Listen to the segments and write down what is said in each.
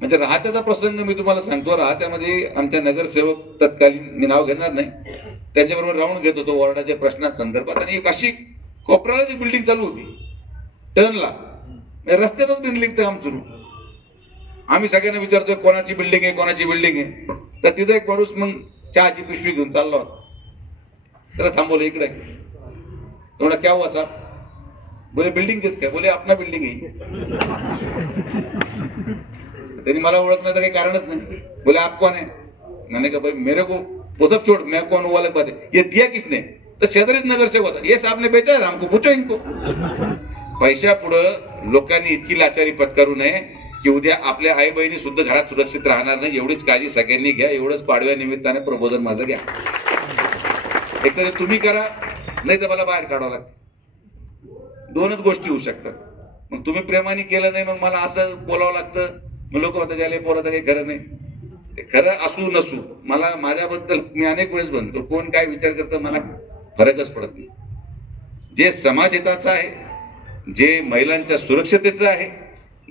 म्हणजे राहत्याचा प्रसंग मी तुम्हाला सांगतो राहत्यामध्ये आमच्या नगरसेवक तत्कालीन मी नाव घेणार नाही. त्याच्याबरोबर राऊंड घेत होतो वॉर्डाच्या प्रश्नासंदर्भात आणि एक अशी कोपऱ्याला बिल्डिंग चालू होती. टर्नला. म्हणजे रस्त्यातच बिल्डिंगचं काम सुरू. आम्ही सगळ्यांना विचारतोय कोणाची बिल्डिंग आहे कोणाची बिल्डिंग आहे? तर तिथं एक माणूस मग चहाची पिशवी घेऊन चालला होता. त्याला थांबवलं इकडे तुम्हाला क्या हुआ साहब? बोले बिल्डिंग किसका काय बोले अपना बिल्डिंग है त्यांनी मला ओळखण्याचं काही कारणच नाही. बोले आप कौन है? मैंने कहा भाई मेरे को वो सब छोड़ मैं कौन हूँ अलग बात है। ये दिया किसने? तर शेजारीच नगरसेवक होता ये साहब ने बेचा है हमको पूछो इनको। पैशा पुढं लोकांनी इतकी लाचारी पत्करू नये की उद्या आपल्या आई बहिणी सुद्धा घरात सुरक्षित राहणार नाही. एवढीच काळजी सगळ्यांनी घ्या एवढंच पाडव्या निमित्ताने प्रबोधन माझं घ्या. एकतर तुम्ही करा नाही तर मला बाहेर काढावं लागतं. दोनच गोष्टी होऊ शकतात. मग तुम्ही प्रेमाने केलं नाही मग मला असं बोलावं लागतं. मग लोक म्हणतात त्याला पोराचं काही खरं नाही. खरं असू नसू मला माझ्याबद्दल मी अनेक वेळेस बनतो कोण काय विचार करतं मला फरकच पडत नाही. जे समाज हिताचं आहे जे महिलांच्या सुरक्षतेचं आहे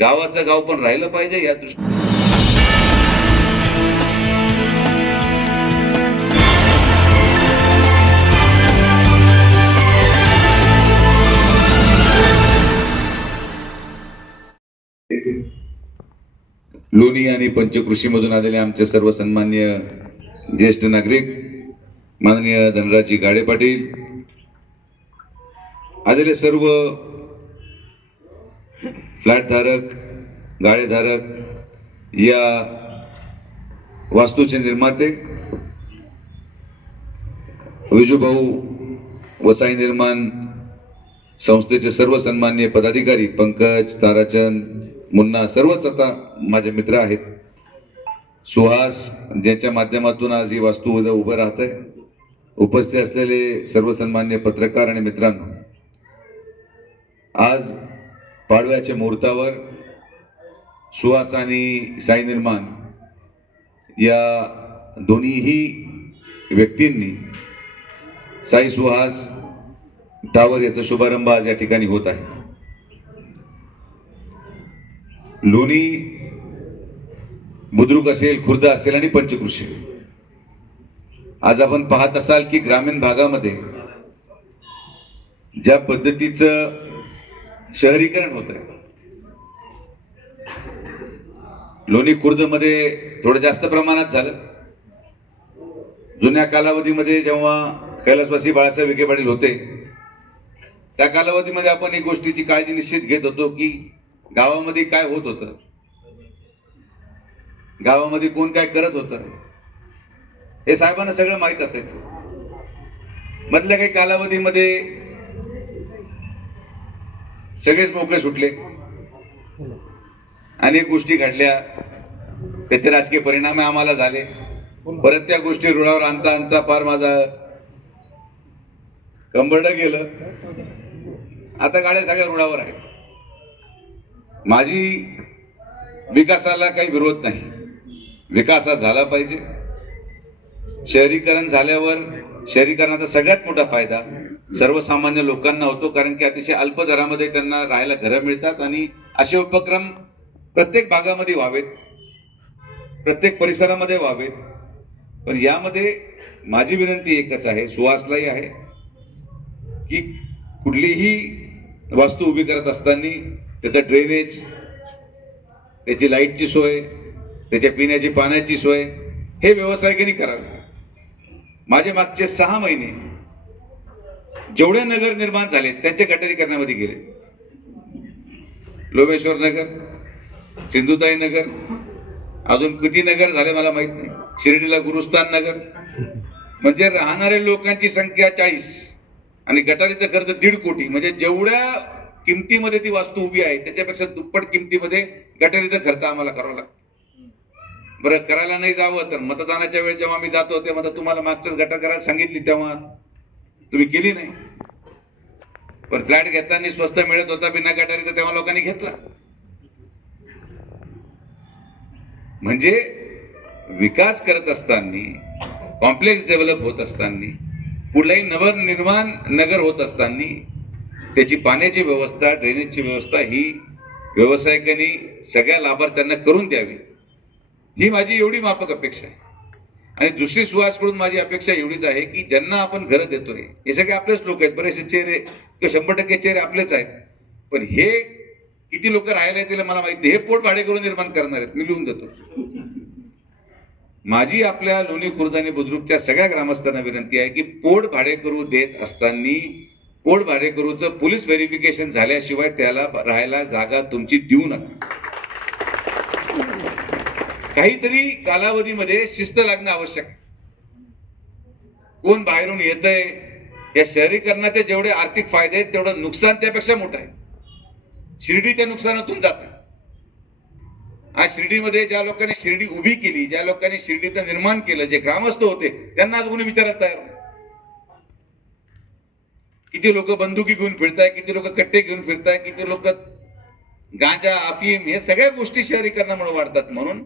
गावाचं गाव पण राहिलं पाहिजे या दृष्टीने. लोणी आणि पंचकृषीमधून आलेले आमचे सर्व सन्मान्य ज्येष्ठ नागरिक माननीय धनराजी गाडे पाटील आलेले सर्व फ्लॅट धारक गाळेधारक या वास्तूचे निर्माते विजूभाऊ वसाई निर्माण संस्थेचे सर्व सन्मान्य पदाधिकारी पंकज ताराचंद मुन्ना सर्वच आता माझे मित्र आहेत. सुहास ज्याच्या माध्यमातून आज ही वास्तू उद्या उभं राहत आहे उपस्थित असलेले सर्व सन्मान्य पत्रकार आणि मित्रांनो आज पाडव्याच्या मुहूर्तावर सुहास आणि साई निर्माण या दोन्हीही व्यक्तींनी साई सुहास टावर याचा शुभारंभ आज या ठिकाणी होत आहे. लोणी बुद्रुक असेल खुर्द असेल आणि पंचकृषी. आज आपण पाहत असाल की ग्रामीण भागामध्ये ज्या पद्धतीचं शहरीकरण होत आहे लोणी खुर्दमध्ये थोडं जास्त प्रमाणात झालं. जुन्या कालावधीमध्ये जेव्हा कैलासवासी बाळासाहेब विखे पाटील होते त्या कालावधीमध्ये आपण एक गोष्टीची काळजी निश्चित घेत होतो की गावामध्ये काय होत होतं? गावामध्ये कोण काय करत होतं? हे साहेबांना सगळं माहीत असायचं. मधल्या काही कालावधीमध्ये सगळेच मोकळे सुटले. अनेक गोष्टी घडल्या. त्याचे राजकीय परिणाम आम्हाला झाले. परत त्या गोष्टी रुळावर आणता आणता फार माझा कंबरड गेलं. आता गाड्या सगळ्या रुळावर आहेत. माझी विकासाला काही विरोध नाही. विकास हा झाला पाहिजे. शहरीकरण झाल्यावर शहरीकरणाचा सगळ्यात मोठा फायदा सर्वसामान्य लोकांना होतो कारण की अतिशय अल्प दरामध्ये त्यांना राहायला घरं मिळतात आणि असे उपक्रम प्रत्येक भागामध्ये व्हावेत प्रत्येक परिसरामध्ये व्हावेत. पण यामध्ये माझी विनंती एकच आहे सुहासलाही आहे की कुठलीही वास्तू उभी करत असताना त्याचं ड्रेनेज त्याची लाईटची सोय त्याच्या पिण्याची पाण्याची सोय हे व्यावसायिकांनी करावे. माझे मागचे सहा महिने जेवढे नगर निर्माण झाले त्यांच्या गटारीकरणामध्ये गेले. लोमेश्वर नगर सिंधुताई नगर अजून किती नगर झाले मला माहीत नाही. शिर्डीला गुरुस्थान नगर. म्हणजे राहणाऱ्या लोकांची संख्या चाळीस आणि गटारीचा खर्च दीड कोटी. म्हणजे जेवढ्या किमतीमध्ये ती वास्तू उभी आहे त्याच्यापेक्षा दुप्पट किमतीमध्ये गटारीचा खर्च आम्हाला करावा लागतो. बरं करायला नाही जावं तर मतदानाच्या वेळेस जेव्हा आम्ही जातो तेव्हा तर तुम्हाला मागच्याच गटार करायला सांगितली तेव्हा. तुम्ही केली नाही. पण फ्लॅट घेताना स्वस्त मिळत होता बिना गटारीचा तेव्हा लोकांनी घेतला. म्हणजे विकास करत असताना कॉम्प्लेक्स डेव्हलप होत असताना कुठलाही नवनिर्माण नगर होत असताना त्याची पाण्याची व्यवस्था ड्रेनेजची व्यवस्था ही व्यावसायिकांनी सगळ्या लाभार्थ्यांना करून द्यावी. ही माझी एवढी माफक अपेक्षा आहे. आणि दुसरी सुहासकडून माझी अपेक्षा एवढीच आहे की ज्यांना आपण घरं देतोय हे सगळे आपलेच लोक आहेत. बरेचसे चेहरे किंवा शंभर टक्के चेहरे आपलेच आहेत. पण हे किती लोक राहिले आहेत त्याला मला माहिती हे पोट भाडे करून निर्माण करणार आहेत. मी लिहून देतो. माझी आपल्या लोणी खुर्द आणि बुद्रुकच्या सगळ्या ग्रामस्थांना विनंती आहे की पोट भाडे करू देत असताना पोट भाडेकरूचं पोलीस व्हेरिफिकेशन झाल्याशिवाय त्याला राहायला जागा तुमची देऊ नका. काहीतरी कालावधीमध्ये शिस्त लागणं आवश्यक. कोण बाहेरून येतंय या शहरीकरणाचे जेवढे आर्थिक फायदे आहेत तेवढं नुकसान त्यापेक्षा मोठं आहे. शिर्डी त्या नुकसानातून जात आज शिर्डीमध्ये ज्या लोकांनी शिर्डी उभी केली ज्या लोकांनी शिर्डीचं निर्माण केलं जे ग्रामस्थ होते त्यांना आज कोणी विचारायला तयार नाही. किती लोक बंदुकी घेऊन फिरताय किती लोक कट्टे घेऊन फिरताय किती लोक गांजा अफीम हे सगळ्या गोष्टी शहरीकरणामुळे वाढतात. म्हणून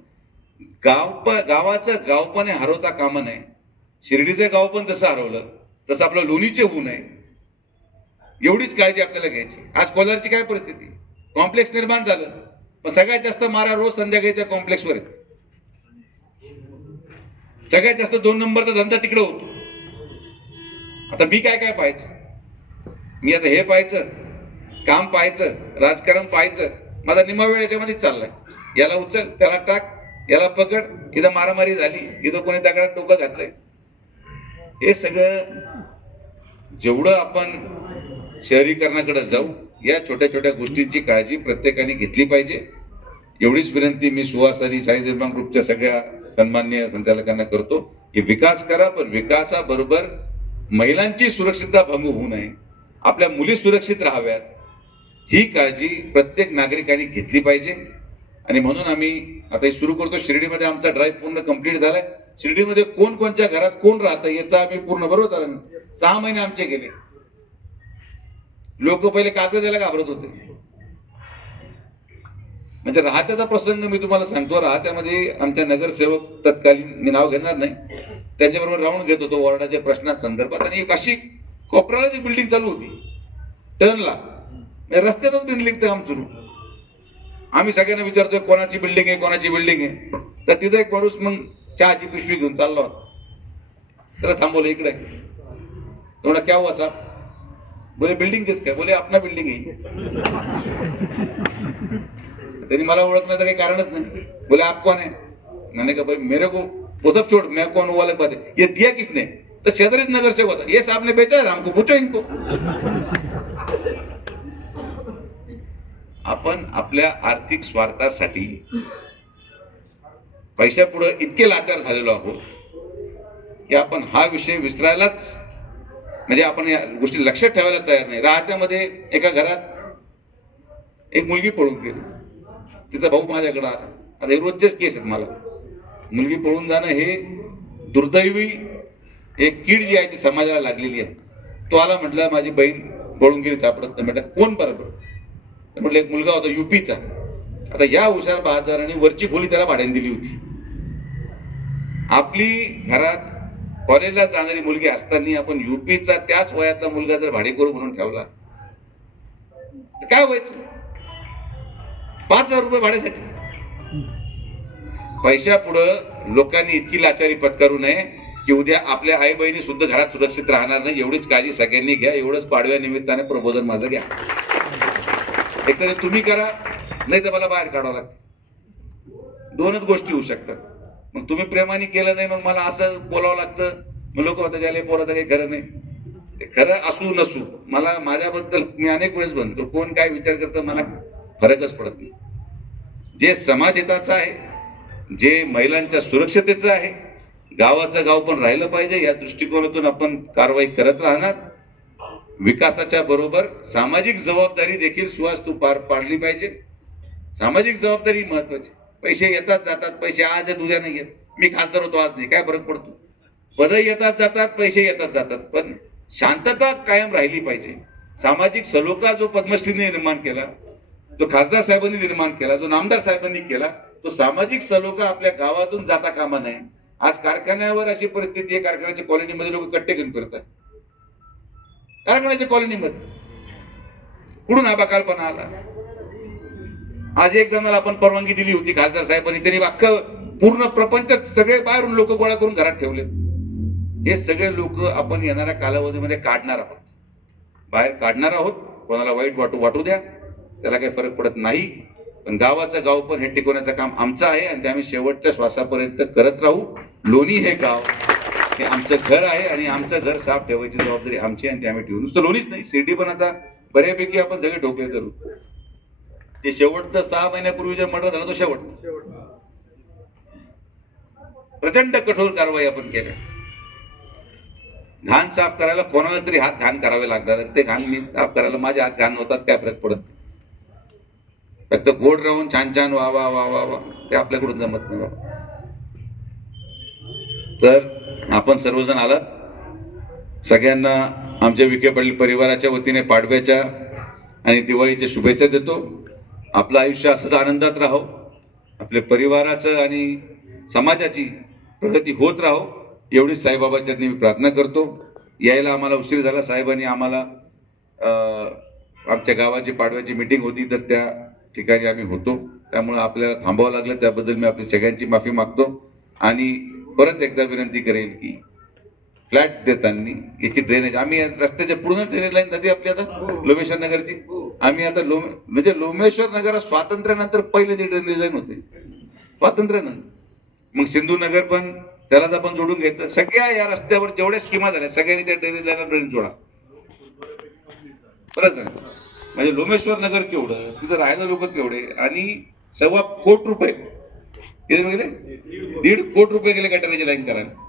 गाव गावाचं गावपणे हरवता कामा नये शिर्डीचं गाव पण जसं हरवलं तसं आपलं लोणीचे होऊ नये एवढीच काळजी आपल्याला घ्यायची. आज कोलारची काय परिस्थिती? कॉम्प्लेक्स निर्माण झालं. पण सगळ्यात जास्त मारा रोज संध्याकाळी त्या कॉम्प्लेक्सवर आहे सगळ्यात जास्त दोन नंबरचा धंदा तिकडे होतो. आता मी काय काय पाहायचं? मी आता हे पाहायचं काम पाहायचं राजकारण पाहायचं माझा निम्मा वेळ याच्यामध्येच चाललाय. याला उचल त्याला टाक याला पकड इथं मारामारी झाली इथं कोणी दगडात डोकं घातलंय. हे सगळं जेवढं आपण शहरीकरणाकडे जाऊ या छोट्या छोट्या गोष्टींची काळजी प्रत्येकाने घेतली पाहिजे. एवढीच विनंती मी सुहासानी साई निर्माण ग्रुपच्या सगळ्या सन्मान्य संचालकांना करतो की विकास करा पण विकासाबरोबर महिलांची सुरक्षितता भंग होऊ नये. आपल्या मुली सुरक्षित राहाव्यात. ही काळजी प्रत्येक नागरिकांनी घेतली पाहिजे. आणि म्हणून आम्ही आता हे सुरू करतो. शिर्डीमध्ये आमचा ड्राईव्ह पूर्ण कंप्लीट झालाय. शिर्डीमध्ये कोण कोणत्या घरात कोण राहतं याचा आम्ही पूर्ण बरोबर सहा महिने आमचे गेले. लोक पहिले कागद द्यायला घाबरत होते. म्हणजे राहत्याचा प्रसंग मी तुम्हाला सांगतो. राहत्यामध्ये आमच्या नगरसेवक तत्कालीन मी नाव घेणार नाही. त्यांच्याबरोबर राऊंड घेत होतो. वॉर्डाच्या प्रश्नासंदर्भात. आणि एक अशी कोपराला जी बिल्डिंग चालू होती. टर्नला रस्त्यातच बिल्डिंगचं काम सुरू. आम्ही सगळ्यांना विचारतोय कोणाची बिल्डिंग आहे कोणाची बिल्डिंग आहे? तर तिथं एक माणूस मग चहाची पिशवी घेऊन चाललो होता. त्याला थांबवलं इकडे. थोडा क्या हुआ साहब? बोले बिल्डिंग किसका है बोले आपला बिल्डिंग आहे. त्यांनी मला ओळखण्याचं काही कारणच नाही. बोले आप कोण आहे मैंने कहा भाई मेरे को वो सब छोड़ मैं कौन हुआ अलग बात है? ये दिया किसने? तो शेजारीच नगर से होता ये साहब ने बेचा है हमको पूछो इनको। आपण आपल्या आर्थिक स्वार्थासाठी पैशापुढे इतके लाचार झालेलो आहोत की आपण हा विषय विसरायलाच म्हणजे आपण या गोष्टी लक्षात ठेवायला तयार नाही. राहत्यामध्ये एका घरात एक मुलगी पळून गेली. तिचा भाऊ माझ्याकडे आला. आता हे रोजचेच केस आहेत मला. मुलगी पळून जाणं हे दुर्दैवी एक कीड जी आहे ती समाजाला लागलेली आहे. तो आला म्हटलं माझी बहीण पळून गेली सापडत नाही. म्हटलं कोण बरोबर तर म्हटलं एक मुलगा होता युपीचा. आता या हुशार बहादराने वरची खोली त्याला भाड्याने दिली होती. आपली घरात कॉलेजला जाणारी मुलगी असताना आपण युपीचा त्याच वयातला मुलगा जर भाडेकरू म्हणून ठेवला तर काय व्हायचं? पाच हजार रुपये भाड्यासाठी. पैशा पुढं लोकांनी इतकी लाचारी पत्करू नये. की उद्या आपल्या आई बहिणी सुद्धा घरात सुरक्षित राहणार नाही. एवढीच काळजी सगळ्यांनी घ्या. एवढंच पाडव्या निमित्ताने प्रबोधन माझं घ्या. एकतर तुम्ही करा नाही तर मला बाहेर काढावं लागतं. दोनच गोष्टी होऊ शकतात. मग तुम्ही प्रेमाने केलं नाही मग मला असं बोलावं लागतं. मग लोक होतं ज्याला पोराचं काही खरं नाही. ते खरं असू नसू मला माझ्याबद्दल मी अनेक वेळेस बनतो कोण काय विचार करतं मला फरकच पडत नाही. जे समाज हिताचं आहे जे महिलांच्या सुरक्षतेचं आहे गावाचं गाव पण राहिलं पाहिजे. या दृष्टिकोनातून आपण कारवाई करत राहणार. विकासाच्या बरोबर सामाजिक जबाबदारी देखील सुहास तू पार पाडली पाहिजे. सामाजिक जबाबदारी महत्वाची. पैसे येतात जातात पैसे आज आहेत उद्या नाही येत मी खासदार होतो आज नाही काय फरक पडतो? पद येतात जातात पैसे येतात जातात. पण शांतता कायम राहिली पाहिजे. सामाजिक सलोखा जो पद्मश्रीने निर्माण केला तो खासदार साहेबांनी निर्माण केला जो नामदार साहेबांनी केला तो सामाजिक सलोखा आपल्या गावातून जाता कामा नये. आज कारखान्यावर अशी परिस्थिती आहे कारखान्याच्या कॉलनीमध्ये लोक कट्टे घेऊन फिरतात कारखान्याच्या कॉलनीमध्ये. कुठून हा बकालपणा आला? आज एक जणाला आपण परवानगी दिली होती खासदार साहेबांनी. त्यांनी वाक्य पूर्ण प्रपंचात सगळे बाहेरून लोक गोळा करून घरात ठेवले. हे सगळे लोक आपण येणाऱ्या कालावधीमध्ये काढणार आहोत. बाहेर काढणार आहोत. कोणाला वाईट वाटू वाटू द्या. त्याला काही फरक पडत नाही. पण गावाचं गाव पण हे टिकवण्याचं काम आमचं आहे आणि ते आम्ही शेवटच्या श्वासापर्यंत करत राहू. लोणी हे गाव हे आमचं घर आहे आणि आमचं घर साफ ठेवायची जबाबदारी आमची आणि ते आम्ही ठेवू. नुसतं लोणीच नाही शिर्डी पण आता बऱ्यापैकी आपण सगळे ढोकळे करू. ते शेवटचं सहा महिन्यापूर्वी जे मर्डर झाला तो शेवट. प्रचंड कठोर कारवाई आपण केल्या. घाण साफ करायला कोणाला तरी हात घाण करावे लागणार ते घाण मी साफ करायला माझे हात घाण होतात काय फरक पडत नाही. फक्त गोड राहून छान छान वा वा वा वा वा ते आपल्याकडून जमत नाही बाबा. तर आपण सर्वजण आलात. सगळ्यांना आमच्या विखे पाटील परिवाराच्या वतीने पाडव्याच्या आणि दिवाळीच्या शुभेच्छा देतो. आपलं आयुष्य असंच आनंदात राहो. आपल्या परिवाराचं आणि समाजाची प्रगती होत राहो. एवढीच साईबाबाच्या मी प्रार्थना करतो. यायला आम्हाला उशीर झाला. साहेबांनी आम्हाला अं, आमच्या गावाची पाडव्याची मिटिंग होती तर त्या ठिकाणी आम्ही होतो. त्यामुळे आपल्याला थांबावं लागलं. त्याबद्दल मी आपली सगळ्यांची माफी मागतो. आणि परत एकदा विनंती करेन की फ्लॅट देताना याची ड्रेनेज आम्ही रस्त्याच्या पूर्ण ड्रेनेज लाईन नदी आपली आता लोमेश्वर नगरची. आम्ही आता लोम म्हणजे लोमेश्वर नगर स्वातंत्र्यानंतर पहिले ती ड्रेनेज लाईन होते. स्वातंत्र्यानंतर. मग सिंधू नगर पण त्यालाच आपण जोडून घेतलं. सगळ्या या रस्त्यावर जेवढ्या स्कीमा झाल्या सगळ्यांनी त्या ड्रेनेज लाईनला ड्रेनेज जोडा. बरं का? म्हणजे लोमेश्वर नगर केवढं तिथं राहायला लोक केवढे आणि सव्वा कोट रुपये. किती गेले? दीड कोट रुपये गेले गटाराची लाईन करायला.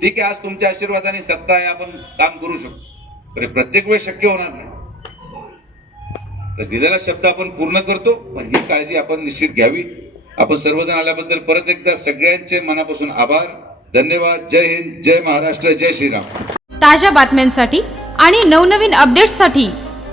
ठीक आहे आज तुमच्या आशीर्वादाने सत्ता आहे आपण काम करू शकतो. अरे प्रत्येक वेळेस शक्य होणार नाही. तर दिलेला शब्द आपण पूर्ण करतो पण ही काळजी आपण निश्चित घ्यावी. आपण सर्वजण आल्याबद्दल परत एकदा सगळ्यांचे मनापासून आभार. धन्यवाद. जय हिंद जय महाराष्ट्र जय श्रीराम. ताज्या बातम्यांसाठी आणि नवनवीन अपडेट्ससाठी